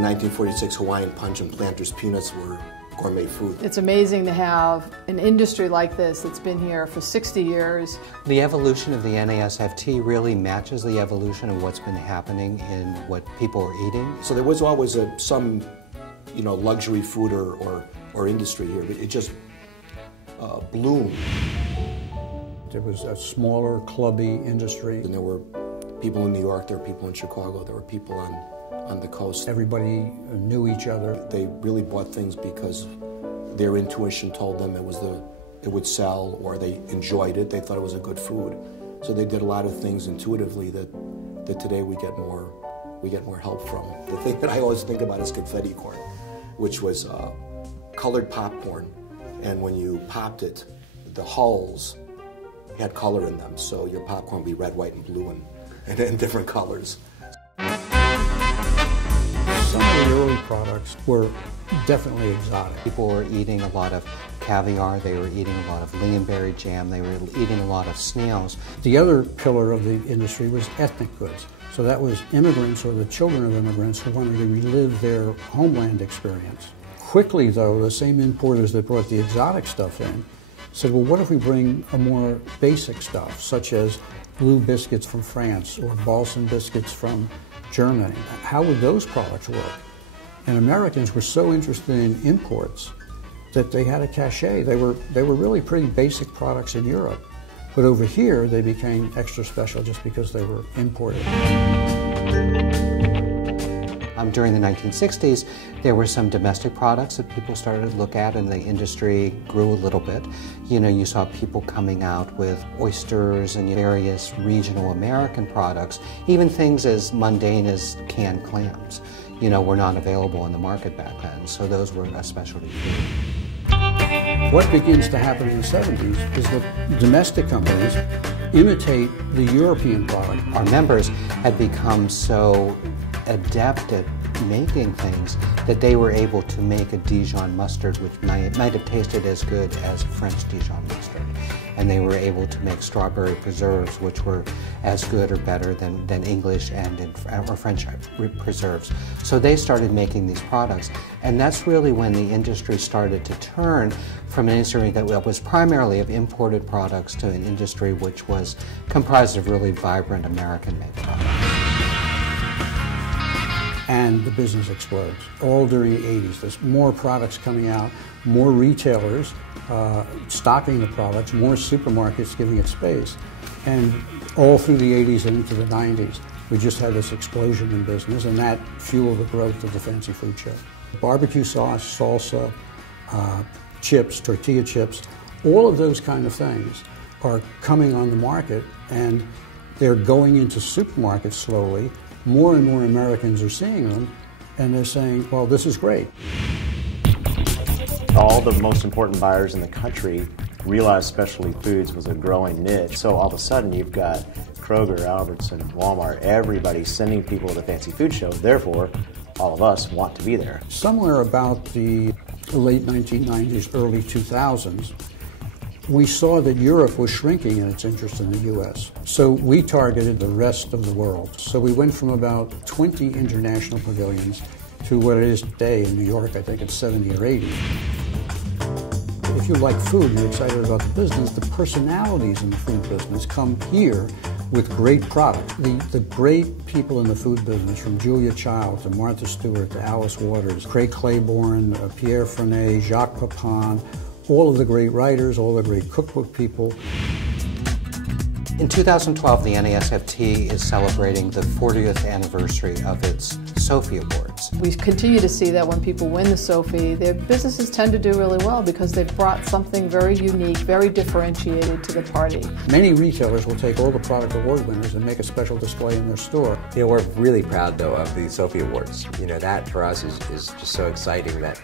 In 1946, Hawaiian punch and Planters peanuts were gourmet food. It's amazing to have an industry like this that's been here for 60 years. The evolution of the NASFT really matches the evolution of what's been happening in what people are eating. So there was always some, luxury food or industry here. It just bloomed. There was a smaller, clubby industry. And there were people in New York, there were people in Chicago, there were people on the coast. Everybody knew each other. They really bought things because their intuition told them it would sell, or they enjoyed it. They thought it was a good food. So they did a lot of things intuitively that today we get more help from. The thing that I always think about is confetti corn, which was colored popcorn, and when you popped it, the hulls had color in them, so your popcorn would be red, white, and blue, and in different colors. Some of the early products were definitely exotic. People were eating a lot of caviar, they were eating a lot of lingonberry jam, they were eating a lot of snails. The other pillar of the industry was ethnic goods. So that was immigrants or the children of immigrants who wanted to relive their homeland experience. Quickly, though, the same importers that brought the exotic stuff in said, well, what if we bring a more basic stuff, such as blue biscuits from France or balsam biscuits from Germany? How would those products work? And Americans were so interested in imports that they had a cachet. They were really pretty basic products in Europe. But over here, they became extra special just because they were imported. During the 1960s, there were some domestic products that people started to look at, and the industry grew a little bit. You saw people coming out with oysters and various regional American products, even things as mundane as canned clams, were not available in the market back then, so those were a specialty food. What begins to happen in the 70s is that domestic companies imitate the European product. Our members had become so adept at making things that they were able to make a Dijon mustard which might have tasted as good as French Dijon mustard. And they were able to make strawberry preserves which were as good or better than English or French preserves. So they started making these products, and that's really when the industry started to turn from an industry that was primarily of imported products to an industry which was comprised of really vibrant American-made products. And the business explodes, all during the 80s. There's more products coming out, more retailers stocking the products, more supermarkets giving it space. And all through the 80s and into the 90s, we just had this explosion in business, and that fueled the growth of the fancy food show. Barbecue sauce, salsa, chips, tortilla chips, all of those kind of things are coming on the market, and they're going into supermarkets slowly. More and more Americans are seeing them, and they're saying, well, this is great. All the most important buyers in the country realized specialty foods was a growing niche. So all of a sudden you've got Kroger, Albertson, Walmart, everybody sending people to the fancy food show. Therefore, all of us want to be there. Somewhere about the late 1990s, early 2000s, we saw that Europe was shrinking in its interest in the U.S. So we targeted the rest of the world. So we went from about 20 international pavilions to what it is today in New York. I think it's 70 or 80. If you like food, you're excited about the business, the personalities in the food business come here with great product. The great people in the food business, from Julia Child to Martha Stewart to Alice Waters, Craig Claiborne, Pierre Fernet, Jacques Pepin, all of the great writers, all the great cookbook people. In 2012, the NASFT is celebrating the 40th anniversary of its Sophie Awards. We continue to see that when people win the Sophie, their businesses tend to do really well because they've brought something very unique, very differentiated to the party. Many retailers will take all the product award winners and make a special display in their store. We're really proud, though, of the Sophie Awards. That for us is just so exciting that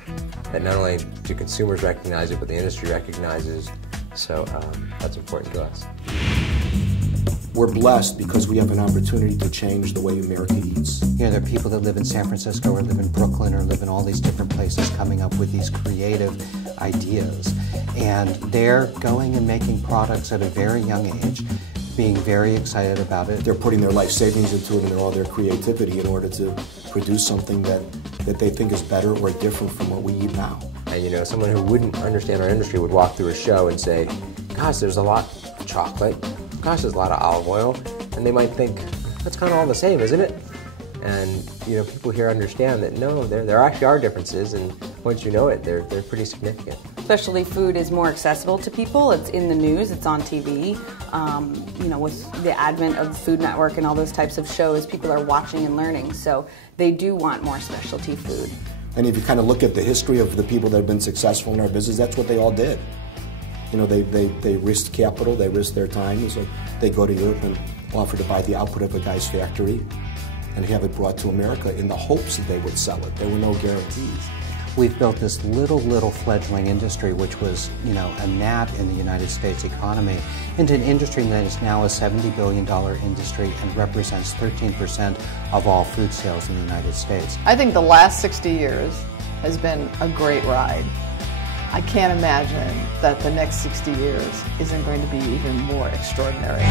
not only do consumers recognize it, but the industry recognizes. So that's important to us. We're blessed because we have an opportunity to change the way America eats. There are people that live in San Francisco or live in Brooklyn or live in all these different places coming up with these creative ideas. And they're going and making products at a very young age being very excited about it. They're putting their life savings into it and all their creativity in order to produce something that they think is better or different from what we eat now. And you know, someone who wouldn't understand our industry would walk through a show and say, gosh, there's a lot of chocolate, gosh, there's a lot of olive oil, and they might think, that's kind of all the same, isn't it? And you know, people here understand that no, there actually are differences, and once you know it, they're pretty significant. Specialty food is more accessible to people. It's in the news, it's on TV. You know, with the advent of the Food Network and all those types of shows, people are watching and learning, so they do want more specialty food. And if you kind of look at the history of the people that have been successful in our business, that's what they all did. You know, they risked capital, they risked their time, so they go to Europe and offer to buy the output of a guy's factory and have it brought to America in the hopes that they would sell it. There were no guarantees. We've built this little fledgling industry, which was, you know, a gnat in the United States economy, into an industry that is now a $70 billion industry and represents 13% of all food sales in the United States. I think the last 60 years has been a great ride. I can't imagine that the next 60 years isn't going to be even more extraordinary.